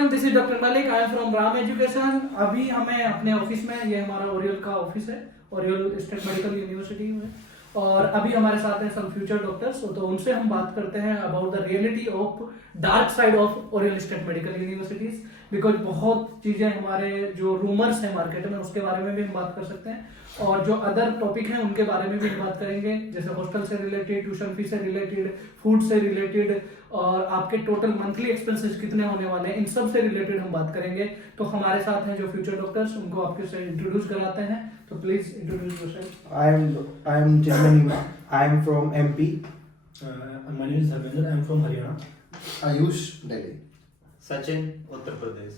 Everyone, this is doctor Malik. I am from Ram education. अभी हमें अपने ऑफिस में, ये हमारा ओरियल का ऑफिस है, ओरियल स्टेट मेडिकल यूनिवर्सिटी में, और अभी हमारे साथ हैं सम फ्यूचर डॉक्टर्स। तो उनसे हम बात करते हैं about the reality of dark side of Oryol state medical universities. Because बहुत चीजें हमारे जो रूमर्स हैं मार्केट में, उसके बारे में भी हम बात कर सकते हैं, और जो अदर टॉपिक हैं उनके बारे में भी हम बात करेंगे, जैसे हॉस्टल से रिलेटेड, ट्यूशन फीस से रिलेटेड, फूड से रिलेटेड, और आपके टोटल मंथली एक्सपेंसेस कितने होने वाले हैं, इन सब से रिलेटेड हम बात करेंगे। तो हमारे साथ हैं जो फ्यूचर डॉक्टर्स, उनको आपके से इंट्रोड्यूस कराते हैं। तो please introduce yourself. I am Jisman. I am from MP. My name is Dharmendra. I am from Haryana. Ayush Delhi. Sachin Uttar Pradesh.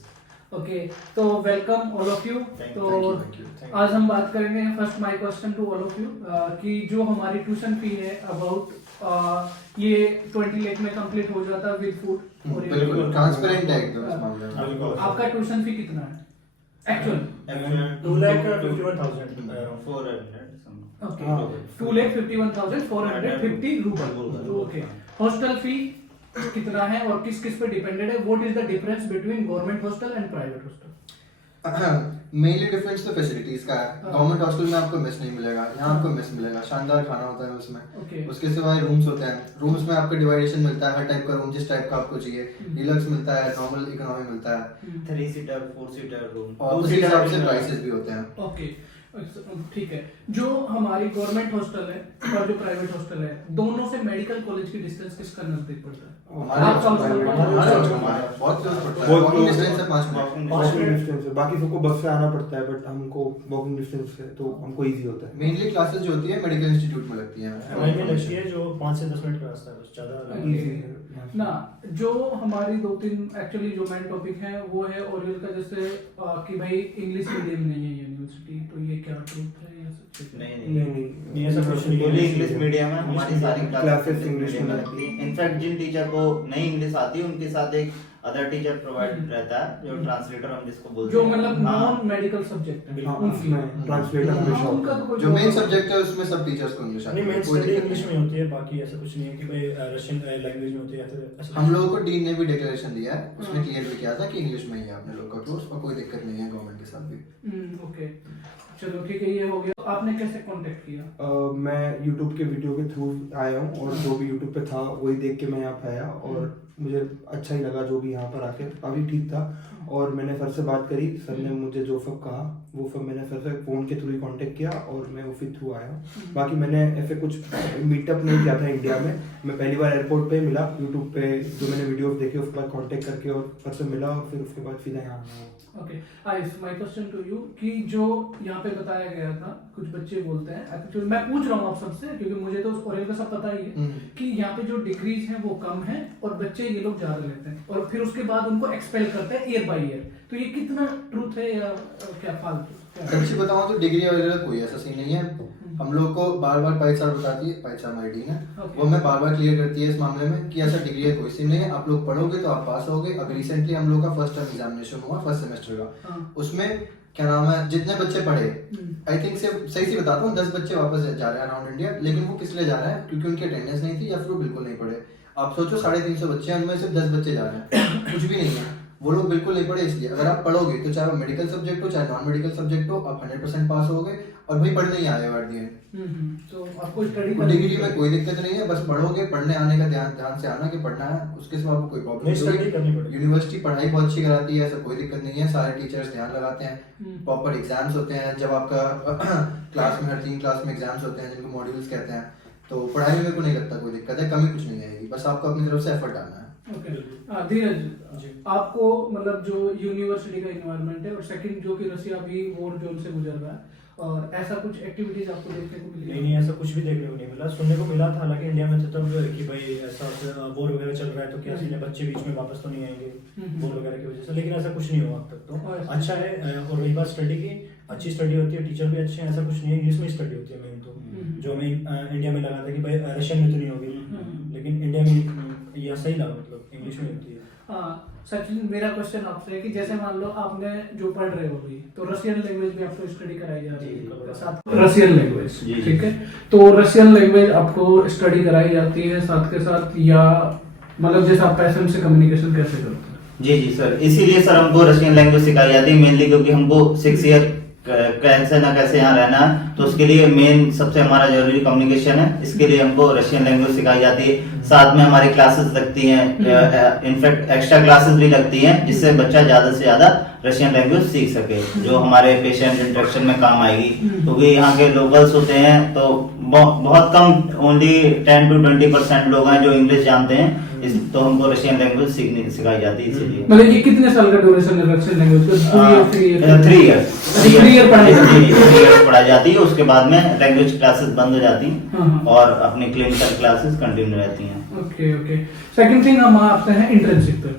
Okay, तो वेलकम ऑल ऑफ यू। तो थैंक यू। आज हम बात करेंगे, first my question to all of you, कि जो हमारी tuition fee है अबाउट ये 20 लाख में कंप्लीट हो जाता है विद फूड। बिल्कुल ट्रांसपेरेंट है एकदम इस मामले में। आपका ट्यूशन फी कितना है एक्चुअल? 2,51,000. 400 ओके, 2,51,450 रूपए। ओके, हॉस्टल फी कितना है और किस किस पे डिपेंडेड है? What is the difference between government hostel and private hostel? Mainly difference तो फैसिलिटीज का है। गवर्नमेंट हॉस्टल में आपको मेस नहीं मिलेगा, यहाँ आपको मेस मिलेगा, शानदार खाना होता है उसमें। Okay. उसके सिवाय रूम्स होते हैं, रूम्स में आपको डिवाइडेशन मिलता है, हर टाइप का रूम जिस टाइप का आपको चाहिए। डिलक्स मिलता है, नॉर्मल इकोनॉमी मिलता है, 3 सीटर 4 सीटर रूम, और उसी हिसाब से प्राइसेस भी होते हैं। ओके, ठीक है। जो हमारी गवर्नमेंट हॉस्टल है और जो प्राइवेट हॉस्टल है, दोनों से मेडिकल कॉलेज की डिस्टेंस किसका नजदीक पड़ता है? आपका हॉस्टल बहुत क्लोज पड़ता है, बहुत वॉकिंग close डिस्टेंस है 5 मिनट। वॉकिंग डिस्टेंस है, बाकी सबको बस से आना पड़ता है, बट हमको वॉकिंग डिस्टेंस है तो हमको इजी होता है। मेनली क्लासेस जो होती है मेडिकल इंस्टीट्यूट में लगती हैं। हमारी में लगती है जो 5 से 10 मिनट का रास्ता है, बस ज्यादा इजी है ना। जो हमारी 2-3 एक्चुअली जो मेन टॉपिक है वो है ओरियल का, जैसे कि भाई इंग्लिश मीडियम नहीं है यूनिवर्सिटी, तो ये क्या ट्रूथ है या सच? नहीं ऐसा कुछ नहीं फुली है। इंग्लिश मीडियम है, हमारी सारी क्लासेस इंग्लिश में लगती है। इनफैक्ट जिन टीचर को नहीं इंग्लिश आती है उनके साथ एक अदर टीचर प्रोवाइड रहता है, जो ट्रांसलेटर हम जिसको बोलते जो हैं। मतलब हाँ। नॉन मेडिकल सब्जेक्ट है हाँ, उनकी। उसमें ट्रांसलेटर हमेशा हाँ, उनका होता तो है। कोई जो मेन प्रॉब्लम सब्जेक्ट है उसमें सब टीचर्स को इंग्लिश आती नहीं, है, मेन कोई स्टडी दिक्कत इंग्लिश नहीं। में होती है, बाकी ऐसा कुछ नहीं है कि भाई रशियन लैंग्वेज में होती है या फिर ऐसा हम लोगों को डीन ने भी डिक्लेरेशन दिया है, उसने क्लियर भी किया था कि इंग्लिश में ही है अपने लोग का कोर्स, और कोई दिक्कत नहीं है गवर्नमेंट के साथ भी। ओके, चलो ठीक है, ये हो गया। आपने कैसे कांटेक्ट किया? मैं YouTube के वीडियो के थ्रू आया हूँ, और जो भी YouTube पे था वही देख के मैं यहाँ पे आया, और मुझे अच्छा ही लगा जो भी यहाँ पर आके, काफ़ी ठीक था। और मैंने सर से बात करी, सर ने मुझे जो सब कहा वो सब मैंने सर से फ़ोन के थ्रू ही कांटेक्ट किया, और मैं उसी थ्रू आया हूँ। बाकी मैंने ऐसे कुछ मीटअप नहीं किया था इंडिया में, मैं पहली बार एयरपोर्ट पे मिला, यूट्यूब पे जो मैंने वीडियोस देखे उसके बाद कांटेक्ट करके और सर से मिला, और फिर उसके बाद सीधा यहाँ आया। Okay, Ayush, my question to you, कि जो यहाँ पे बताया गया था, कुछ बच्चे बोलते हैं, एक्चुअली मैं पूछ रहा हूँ आप सबसे क्योंकि मुझे तो ओरियल का सब पता ही है, कि यहाँ पे जो डिग्रीज हैं वो कम है और बच्चे ये लोग ज्यादा लेते हैं, और फिर उसके बाद उनको एक्सपेल करते हैं ईयर बाय ईयर। तो ये कितना ट्रूथ है या क्या फालतू? सच्ची बताऊं तो डिग्री वगैरह कोई ऐसा सीन नहीं है। हम लोग को बार बार परीक्षा बताती है, परीक्षा हमारी डीन है, वो हमें बार बार क्लियर करती है इस मामले में कि ऐसा डिग्री है कोई सीन नहीं है, आप लोग पढ़ोगे तो आप पास होगे। अभी रिसेंटली हम लोग का फर्स्ट टर्म एग्जामिनेशन हुआ, फर्स्ट सेमेस्टर का, उसमें क्या नाम है, जितने बच्चे पढ़े, आई थिंक से सही सी बताता हूँ, 10 बच्चे वापस जा रहे हैं अराउंड इंडिया। लेकिन वो किस लिए जा रहे हैं? क्योंकि उनकी अटेंडेंस नहीं थी या फिर वो बिल्कुल नहीं पढ़े। आप सोचो 350 बच्चे हैं, उनमें सिर्फ 10 बच्चे जा रहे हैं, कुछ भी नहीं है, वो लोग बिल्कुल नहीं पढ़े। इसलिए अगर आप पढ़ोगे तो चाहे वो मेडिकल सब्जेक्ट हो चाहे नॉन मेडिकल सब्जेक्ट हो, आप 100% पास होगे, और भाई पढ़ने ही आए हो एट द एंड। तो आपको स्टडी डिग्री में कोई दिक्कत नहीं है, बस पढ़ोगे, पढ़ने आने का ध्यान से आना कि पढ़ना है, उसके सिवा आपको कोई प्रॉब्लम नहीं, स्टडी करनी नहीं। पड़ेगी। यूनिवर्सिटी पढ़ाई बहुत अच्छी कराती है, ऐसा कोई दिक्कत नहीं है, सारे टीचर्स ध्यान लगाते हैं, प्रॉपर एग्जाम्स होते हैं। जब आपका क्लास में हर 3 क्लास में एग्जाम्स होते हैं जिनको मॉड्यूल्स कहते हैं, तो पढ़ाई में मेरे को नहीं लगता कोई दिक्कत है, कमी कुछ नहीं आएगी, बस आपको अपनी तरफ से एफर्ट डालना है। ओके, धीरज, आपको मतलब जो यूनिवर्सिटी का एनवायरनमेंट है, और सेकंड जो कि रसिया भी वॉर जोन से गुजर रहा है, और ऐसा कुछ एक्टिविटीज आपको देखने को मिली? नहीं, ऐसा कुछ भी देखने को नहीं मिला, सुनने को मिला था। हालांकि इंडिया में तो तब कि भाई ऐसा वॉर वगैरह चल रहा है, तो क्या सीधे बच्चे बीच में वापस तो नहीं आएंगे वॉर वगैरह की वजह से, लेकिन ऐसा कुछ नहीं हुआ अब तक। तो अच्छा है। और रही बात स्टडी की, अच्छी स्टडी होती है, टीचर भी अच्छे हैं, ऐसा कुछ नहीं है। इंग्लिश में स्टडी होती है मेन तो, जो हमें इंडिया में लगा था कि भाई रशियन में तो नहीं होगी, लेकिन इंडिया में ये सही लगा, मतलब इंग्लिश में होती है। सचिन, मेरा क्वेश्चन आपसे है कि जैसे मान लो आपने जो पढ़ रहे हो अभी, तो रशियन लैंग्वेज भी आपको स्टडी कराई जा रही है साथ, रशियन लैंग्वेज, ठीक है? तो रशियन लैंग्वेज आपको स्टडी कराई जाती है साथ के साथ, या मतलब जैसे आप पैशन से कम्युनिकेशन कैसे करते हैं? जी जी सर, इसीलिए सर हमको रशियन लैंग्वेज सिखाई जाती है मेनली, क्योंकि हमको 6 ईयर कैसे ना कैसे यहाँ रहना है, तो उसके लिए मेन सबसे हमारा जरूरी कम्युनिकेशन है। इसके लिए हमको रशियन लैंग्वेज सिखाई जाती है। साथ में हमारी क्लासेस लगती हैं, इनफैक्ट एक्स्ट्रा क्लासेस भी लगती हैं, जिससे बच्चा ज्यादा से ज्यादा रशियन लैंग्वेज सीख सके, जो हमारे पेशेंट इंटरेक्शन में काम आएगी। क्योंकि यहाँ के लोकल्स होते हैं तो बहुत कम, ओनली 10 to 20% लोग हैं जो इंग्लिश जानते हैं, तो हमको रशियन लैंग्वेज सीखनी सिखाई जाती है इसीलिए। मतलब ये कितने साल का ड्यूरेशन है रशियन लैंग्वेज का? 3 ईयर पढ़ाई जाती है। उसके बाद में लैंग्वेज क्लासेस बंद हो जाती हैं और अपनी क्लिनिकल क्लासेस कंटिन्यू रहती हैं। Okay okay. सेकंड थिंग हम आते हैं इंटर्नशिप पर।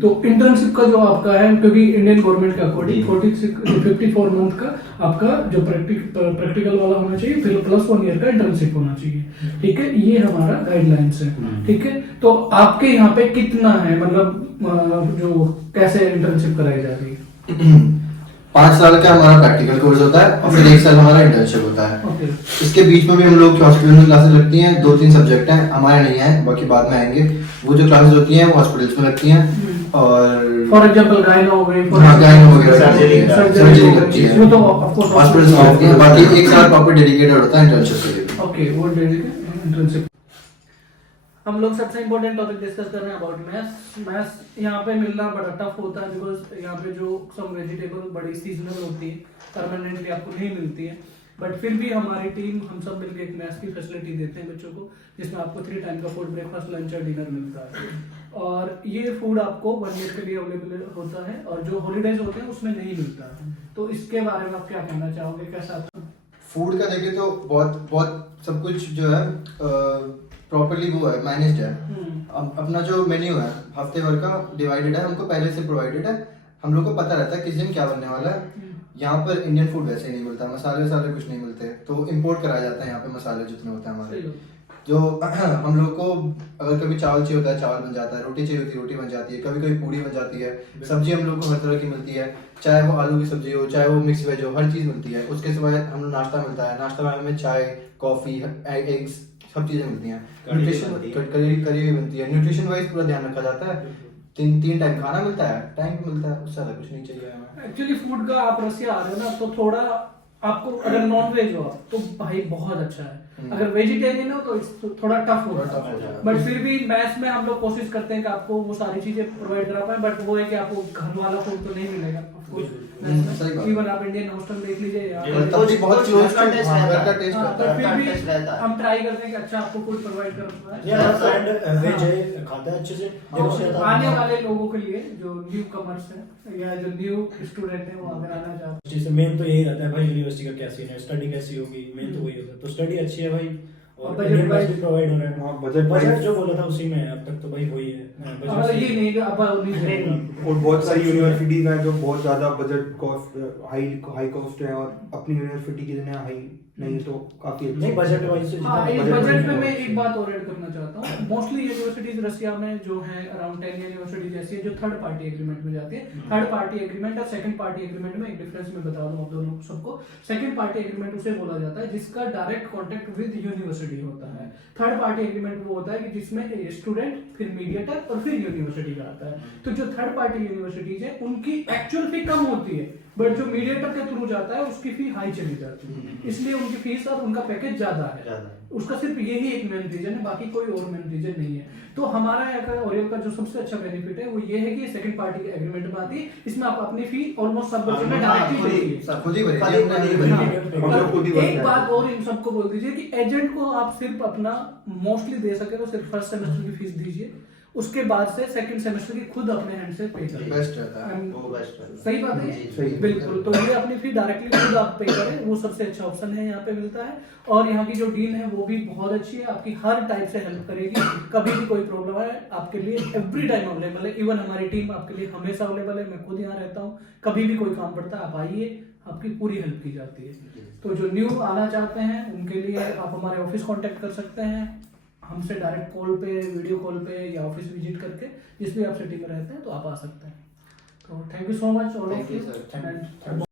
तो इंटर्नशिप का जो आपका है, क्योंकि इंडियन गवर्नमेंट के अकॉर्डिंग 54 मंथ का आपका जो प्रैक्टिकल वाला होना चाहिए, फिर प्लस 1 ईयर का इंटर्नशिप होना चाहिए, ठीक है। ये हमारा गाइडलाइंस है, ठीक है। तो आपके यहाँ पे कितना है, मतलब जो कैसे इंटर्नशिप कराई जा रही है? 5 साल का हमारा प्रैक्टिकल कोर्स होता है और फिर 1 साल हमारा इंटर्नशिप होता है। ओके। इसके बीच में भी हम लोग हॉस्पिटल में क्लासेस लगती हैं। 2-3 सब्जेक्ट हैं, हमारे नहीं है, बाकी बाद में आएंगे। वो जो क्लासेस होती हैं वो हॉस्पिटल्स में लगती हैं और फॉर एग्जांपल गायनो हो गई, गायनो वगैरह सर्जरी लगती है, वो तो ऑफ कोर्स हॉस्पिटल्स में लगती है। बाकी 1 साल प्रॉपर डेडिकेटेड होता है इंटर्नशिप के लिए। ओके, वो डेडिकेटेड इंटर्नशिप। हम लोग सबसे इम्पोर्टेंट टॉपिक डिस्कस कर रहे हैं अबाउट मैथ्स। मैथ्स यहाँ पे मिलना बड़ा टफ होता है, बिकॉज यहाँ पे जो सम वेजिटेबल बड़ी सीजनल होती है, परमानेंटली आपको नहीं मिलती है। बट फिर भी हमारी टीम, हम सब मिलकर एक मैथ्स की फैसिलिटी देते हैं बच्चों को, जिसमें आपको 3 टाइम का फूड, ब्रेकफास्ट, लंच और डिनर मिलता है। और ये फूड आपको 1 ईयर के लिए अवेलेबल होता है, और जो हॉलीडेज होते हैं उसमें नहीं मिलता है। तो इसके बारे में आप क्या कहना चाहोगे, कैसा? फूड का देखें तो बहुत सब कुछ जो है प्रॉपर्ली वो है, मैनेज्ड है। अपना जो मेन्यू है हफ्ते भर का डिवाइडेड है, हमको पहले से प्रोवाइडेड है। हम लोग को पता रहता है किस दिन क्या बनने वाला है। यहाँ पर इंडियन फूड वैसे ही नहीं मिलता, मसाले वसाले कुछ नहीं मिलते, तो इम्पोर्ट कराया जाता है यहाँ पे मसाले जितने होते हैं हमारे। जो हम लोग को अगर कभी चावल चाहिए होता है चावल बन जाता है, रोटी चाहिए होती है रोटी बन जाती है, कभी कभी पूड़ी बन जाती है। सब्जी हम लोग को हर तरह की मिलती है, चाहे वो आलू की सब्जी हो, चाहे वो मिक्स वेज हो, हर चीज़ मिलती है। उसके सिवाय हम लोग नाश्ता मिलता है, नाश्ता में हमें चाय, कॉफ़ी, एग्स, सब चीज़ें मिलती हैं। न्यूट्रिशन करी भी बनती है। न्यूट्रिशन वाइज पूरा ध्यान रखा जाता है। 3 टाइम खाना मिलता है, टाइम पे मिलता है, उससे ज़्यादा कुछ नहीं चाहिए हमें। एक्चुअली फूड का, आप रसिया आ रहे हो ना, तो थोड़ा आपको अगर नॉन वेज हो तो भाई बहुत अच्छा है। अगर वेजिटेरियन हो तो थोड़ा टफ होगा, बट फिर भी मैथ्स में हम लोग कोशिश करते हैं कि आपको वो सारी चीजें प्रोवाइड करा पाए। बट वो है कि आपको घर वाला फूड तो नहीं मिलेगा। इवन आप इंडियन हॉस्टल देख लीजिए, बहुत क्लोज का टेस्ट पर फिर भी हम ट्राई करते हैं कि अच्छा आपको फूड प्रोवाइड कर खाता है अच्छे से। आने वाले लोगों के लिए जो न्यू कमर्स है या जो न्यू स्टूडेंट है, वो अगर आना चाहते हैं, मेन तो यही रहता है भाई, यूनिवर्सिटी का क्या सीन है, स्टडी कैसी होगी, मेन तो वही होता है। तो स्टडी अच्छी है भाई, और बजट वाइज भी प्रोवाइड हो रहा है। बजट जो बोला था उसी में अब तक तो भाई वही है। ये नहीं कि अब और बहुत सारी यूनिवर्सिटीज हैं जो बहुत ज्यादा बजट कॉस्ट, हाई कॉस्ट है, और अपनी यूनिवर्सिटी की जिन्हें हाई नहीं, तो काफी नहीं बजट वाइज से। बजट में मैं एक बात और ऐड करना चाहता हूँ। मोस्टली यूनिवर्सिटीज रसिया में जो है अराउंड 10 यूनिवर्सिटीज ऐसी है जो थर्ड पार्टी एग्रीमेंट में जाती है। थर्ड पार्टी एग्रीमेंट और सेकंड पार्टी एग्रीमेंट में एक डिफरेंस मैं बता दूं आप दोनों सबको। सेकंड पार्टी एग्रीमेंट उसे बोला जाता है जिसका डायरेक्ट कॉन्टेक्ट विद यूनिवर्सिटी होता है। थर्ड पार्टी एग्रीमेंट वो होता है कि जिसमें स्टूडेंट, फिर मीडिएटर और फिर यूनिवर्सिटी का आता है। तो जो थर्ड पार्टी यूनिवर्सिटीज है उनकी एक्चुअल फी कम होती है, बट जो मीडिएटर के थ्रू जाता है उसकी फी हाई चली जाती है, इसलिए उनकी फीस और उनका पैकेज ज्यादा है। उसका सिर्फ यही एक मेन रीजन है, बाकी कोई और मेन रीजन नहीं है। तो हमारा यहाँ का ओरियल का जो सबसे अच्छा बेनिफिट है वो ये है कि सेकंड पार्टी के एग्रीमेंट में आती है। इसमें आप अपनी फी ऑलमोस्ट सब बच्चों में डायरेक्टली खुद ही एक बात और इन सबको बोल दीजिए कि एजेंट को आप सिर्फ अपना मोस्टली दे सके तो सिर्फ फर्स्ट सेमेस्टर की फीस दीजिए, उसके बाद से सेकंड सेमेस्टर की खुद अपने हैंड से पे करें। बेस्ट रहता है वो बेस्ट रहता है। सही बात है, सही बिल्कुल। तो ये अपनी फी डायरेक्टली खुद आप पे करें, वो सबसे अच्छा ऑप्शन है यहाँ पे मिलता है। और यहाँ की जो डीन है वो भी बहुत अच्छी है, आपकी हर टाइप से हेल्प करेगी। कभी भी कोई प्रॉब्लम है आपके लिए एवरी टाइम अवेलेबल है। इवन हमारी टीम आपके लिए हमेशा अवेलेबल है। मैं खुद यहाँ रहता हूँ, कभी भी कोई काम पड़ता है आप आइए, आपकी पूरी हेल्प की जाती है। तो जो न्यू आना चाहते हैं उनके लिए आप हमारे ऑफिस कांटेक्ट कर सकते हैं, हमसे डायरेक्ट कॉल पे, वीडियो कॉल पे या ऑफिस विजिट करके, जिस भी आप सिटी में रहते हैं तो आप आ सकते हैं। तो thank you so much all of you.